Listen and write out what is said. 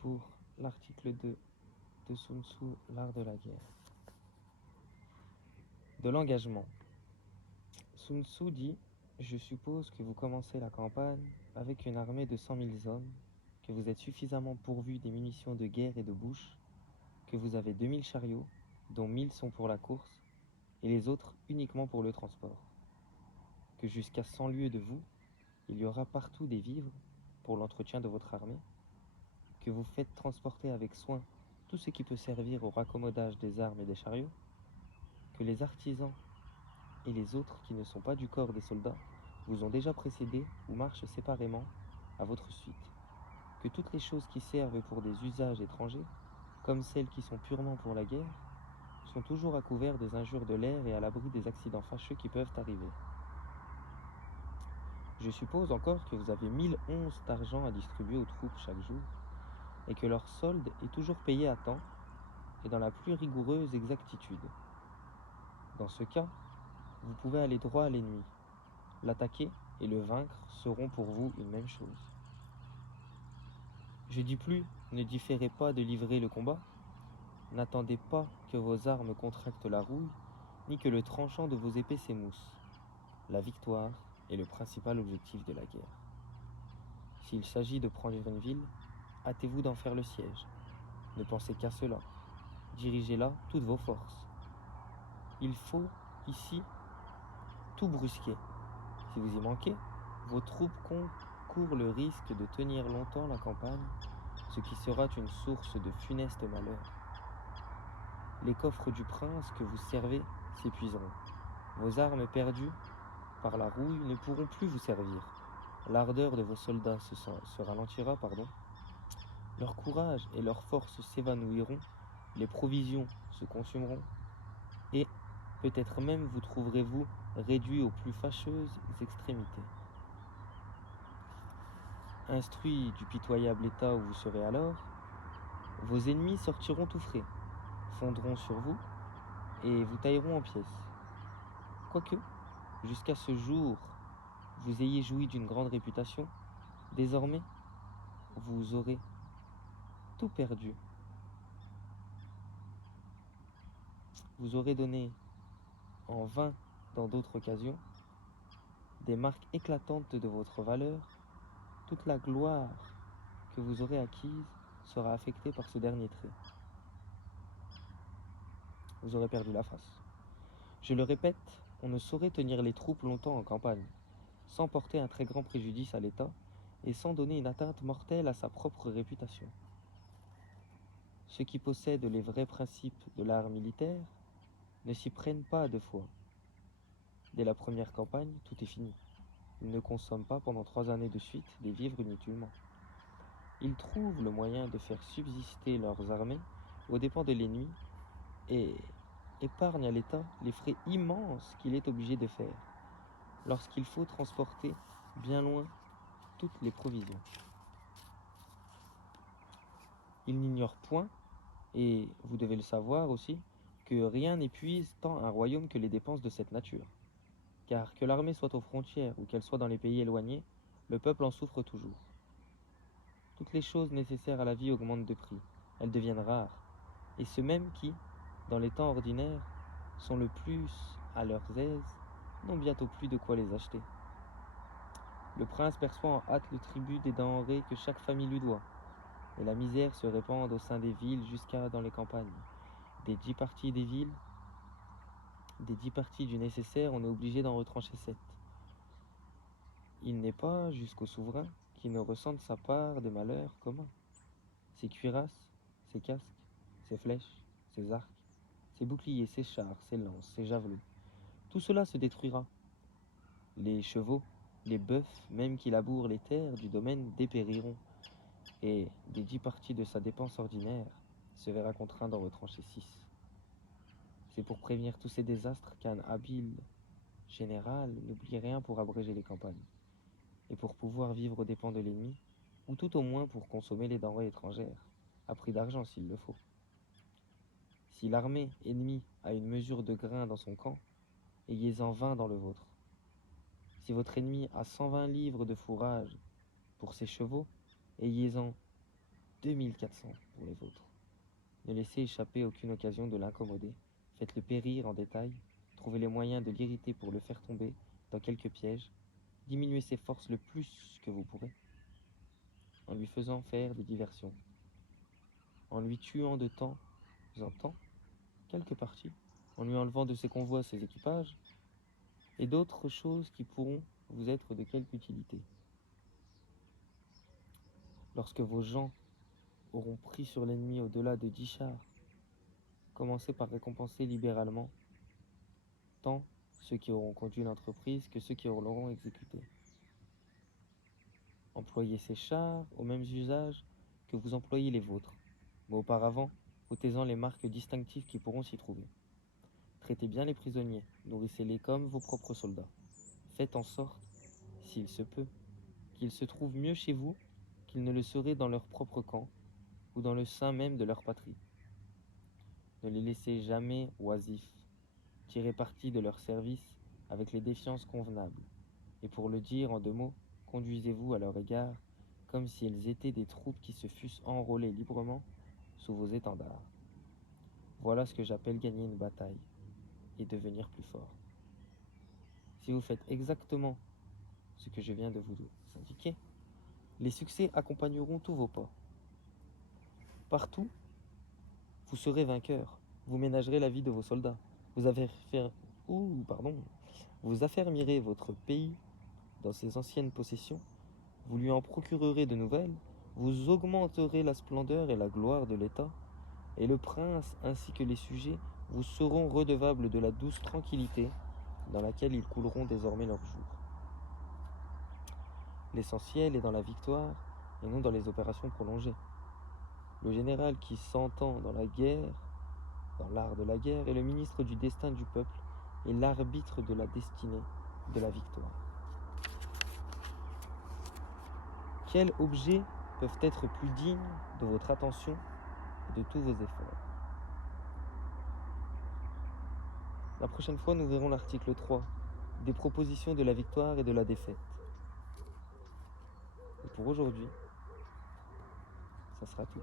pour l'article 2 de Sun Tzu, l'art de la guerre. De l'engagement. Sun Tzu dit « Je suppose que vous commencez la campagne avec une armée de 100 000 hommes, que vous êtes suffisamment pourvus des munitions de guerre et de bouche, que vous avez 2000 chariots, dont 1000 sont pour la course, et les autres uniquement pour le transport. Que jusqu'à 100 lieues de vous, il y aura partout des vivres pour l'entretien de votre armée, que vous faites transporter avec soin tout ce qui peut servir au raccommodage des armes et des chariots, que les artisans et les autres qui ne sont pas du corps des soldats vous ont déjà précédé ou marchent séparément à votre suite, que toutes les choses qui servent pour des usages étrangers, comme celles qui sont purement pour la guerre, sont toujours à couvert des injures de l'air et à l'abri des accidents fâcheux qui peuvent arriver. Je suppose encore que vous avez 1000 onces d'argent à distribuer aux troupes chaque jour, et que leur solde est toujours payé à temps et dans la plus rigoureuse exactitude. Dans ce cas, vous pouvez aller droit à l'ennemi. L'attaquer et le vaincre seront pour vous une même chose. Je dis plus, ne différez pas de livrer le combat. N'attendez pas que vos armes contractent la rouille, ni que le tranchant de vos épées s'émousse. La victoire est le principal objectif de la guerre. S'il s'agit de prendre une ville, hâtez-vous d'en faire le siège. Ne pensez qu'à cela. Dirigez là toutes vos forces. Il faut, ici, tout brusquer. Si vous y manquez, vos troupes courent le risque de tenir longtemps la campagne, ce qui sera une source de funeste malheur. Les coffres du prince que vous servez s'épuiseront. Vos armes perdues par la rouille ne pourront plus vous servir. L'ardeur de vos soldats se ralentira, Leur courage et leur force s'évanouiront, les provisions se consumeront, et peut-être même vous trouverez-vous réduit aux plus fâcheuses extrémités. Instruits du pitoyable état où vous serez alors, vos ennemis sortiront tout frais, fondront sur vous et vous tailleront en pièces. Quoique, jusqu'à ce jour, vous ayez joui d'une grande réputation, désormais, vous aurez tout perdu. Vous aurez donné, en vain dans d'autres occasions, des marques éclatantes de votre valeur. Toute la gloire que vous aurez acquise sera affectée par ce dernier trait. Vous aurez perdu la face. Je le répète, on ne saurait tenir les troupes longtemps en campagne, sans porter un très grand préjudice à l'État et sans donner une atteinte mortelle à sa propre réputation. Ceux qui possèdent les vrais principes de l'art militaire ne s'y prennent pas à deux fois. Dès la première campagne, tout est fini. Ils ne consomment pas pendant 3 années de suite des vivres inutilement. Ils trouvent le moyen de faire subsister leurs armées aux dépens de l'ennemi et épargnent à l'État les frais immenses qu'il est obligé de faire lorsqu'il faut transporter bien loin toutes les provisions. Ils n'ignorent point, et vous devez le savoir aussi, que rien n'épuise tant un royaume que les dépenses de cette nature. Car que l'armée soit aux frontières ou qu'elle soit dans les pays éloignés, le peuple en souffre toujours. Toutes les choses nécessaires à la vie augmentent de prix, elles deviennent rares, et ceux mêmes qui, dans les temps ordinaires, sont le plus à leurs aises, n'ont bientôt plus de quoi les acheter. Le prince perçoit en hâte le tribut des denrées que chaque famille lui doit, et la misère se répand au sein des villes jusqu'à dans les campagnes. Des 10 parties des villes, des 10 parties du nécessaire, on est obligé d'en retrancher 7. Il n'est pas jusqu'au souverain qui ne ressente sa part des malheurs communs. Ses cuirasses, ses casques, ses flèches, ses arcs, ses boucliers, ses chars, ses lances, ses javelots, tout cela se détruira. Les chevaux, les bœufs, même qui labourent les terres du domaine, dépériront, et des 10 parties de sa dépense ordinaire, se verra contraint d'en retrancher 6. C'est pour prévenir tous ces désastres qu'un habile général n'oublie rien pour abréger les campagnes, et pour pouvoir vivre aux dépens de l'ennemi, ou tout au moins pour consommer les denrées étrangères, à prix d'argent s'il le faut. Si l'armée ennemie a une mesure de grain dans son camp, ayez-en 20 dans le vôtre. Si votre ennemi a 120 livres de fourrage pour ses chevaux, ayez-en 2400 pour les vôtres. Ne laissez échapper aucune occasion de l'incommoder. Faites-le périr en détail. Trouvez les moyens de l'irriter pour le faire tomber dans quelques pièges. Diminuez ses forces le plus que vous pourrez, en lui faisant faire des diversions, en lui tuant de temps en temps quelques parties, en lui enlevant de ses convois ses équipages, et d'autres choses qui pourront vous être de quelque utilité. Lorsque vos gens auront pris sur l'ennemi au-delà de 10 chars, commencez par récompenser libéralement tant ceux qui auront conduit l'entreprise que ceux qui l'auront exécutée. Employez ces chars aux mêmes usages que vous employez les vôtres, mais auparavant, ôtez-en les marques distinctives qui pourront s'y trouver. Traitez bien les prisonniers, nourrissez-les comme vos propres soldats. Faites en sorte, s'il se peut, qu'ils se trouvent mieux chez vous qu'ils ne le seraient dans leur propre camp ou dans le sein même de leur patrie. Ne les laissez jamais oisifs. Tirez parti de leur service avec les défiances convenables. Et pour le dire en 2 mots, conduisez-vous à leur égard comme si elles étaient des troupes qui se fussent enrôlées librement sous vos étendards. Voilà ce que j'appelle gagner une bataille et devenir plus fort. Si vous faites exactement ce que je viens de vous indiquer, les succès accompagneront tous vos pas. Partout, vous serez vainqueur. Vous ménagerez la vie de vos soldats. Vous affermirez votre pays dans ses anciennes possessions. Vous lui en procurerez de nouvelles. Vous augmenterez la splendeur et la gloire de l'État. Et le prince ainsi que les sujets vous seront redevables de la douce tranquillité dans laquelle ils couleront désormais leurs jours. L'essentiel est dans la victoire et non dans les opérations prolongées. Le général qui s'entend dans la guerre, dans l'art de la guerre, est le ministre du destin du peuple et l'arbitre de la destinée de la victoire. Quels objets peuvent être plus dignes de votre attention et de tous vos efforts? La prochaine fois, nous verrons l'article 3, des propositions de la victoire et de la défaite. Et pour aujourd'hui, ça sera tout.